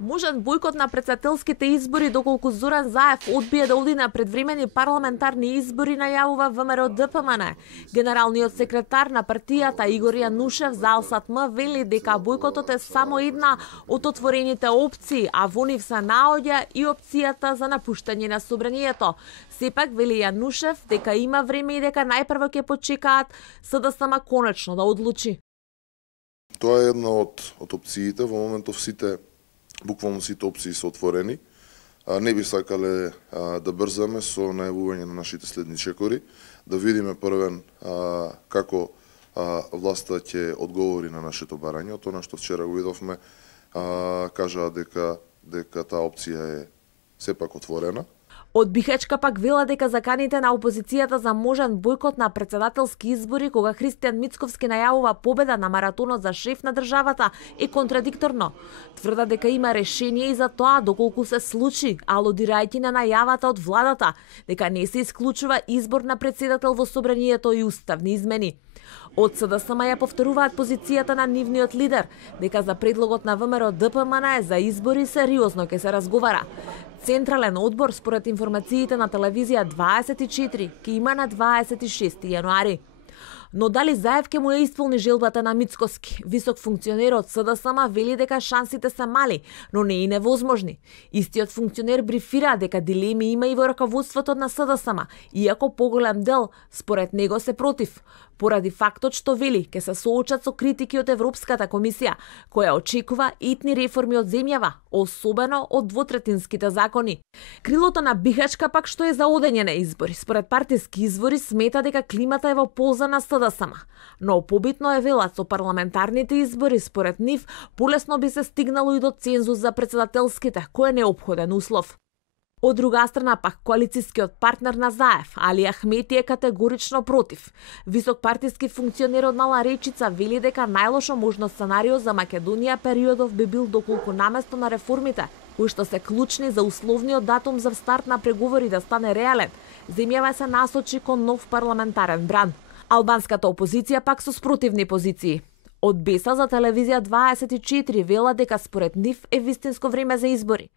Можен бојкот на претседателските избори доколку Зоран Заев одбие да оди на предвремени парламентарни избори, најавува ВМРО ДПМН. Генералниот секретар на партијата Игор Јанушев за АЛСАТМ вели дека бојкотот е само една од отворените опции, а во нив се наоѓа и опцијата за напуштање на собранието. Сепак вели Јанушев дека има време и дека најпрво ќе почекаат СДСМ конечно да одлучи. Тоа е една од опциите. Во моментов буквално сите опции се отворени. Не би сакале да брзаме со најавување на нашите следни чекори, да видиме првен како власта ќе одговори на нашето барање. Од тоа што вчера го видовме, кажаа дека таа опција е сепак отворена. Од Бихачка пак вела дека заканите на опозицијата за можен бојкот на претседателски избори кога Христијан Мицковски најавува победа на маратонот за шеф на државата е контрадикторно. Тврда дека има решение и за тоа доколку се случи, алудирајќи на најавата од владата дека не се исклучува избор на претседател во собранието и уставни измени. Од СДСМ ја повторуваат позицијата на нивниот лидер, дека за предлогот на ВМРО ДПМН за избори сериозно ќе се разговара. Централен одбор според информациите на телевизија 24 ќе има на 26 јануари. Но дали Заев ќе му ја исполни желбата на Мицковски? Висок функционер од СДСМ вели дека шансите се мали, но не и невозможни. Истиот функционер брифира дека дилеми има и во раководството на СДСМ, иако поголем дел според него се против, поради фактот што вели ќе се соочат со критики од Европската комисија, која очекува етни реформи од земјава, особено од двотретинските закони. Крилото на Бихачка пак што е за одење на избори. Според партиски извори смета дека климата е во полза на СДСМ. Но побитно е велат со парламентарните избори, според нив, полесно би се стигнало и до цензус за претседателските, кој е неопходен услов. Од друга страна пак, коалицијскиот партнер на Заев, Али Ахмети, е категорично против. Висок партиски функционер од Мала Речица вели дека најлошо можно сценарио за Македонија периодов би бил доколку наместо на реформите, кои што се клучни за условниот датум за старт на преговори да стане реален, земјава се насочи кон нов парламентарен бран. Албанската опозиција пак со спротивни позиции. Од Беса за телевизија 24 вела дека според нив е вистинско време за избори.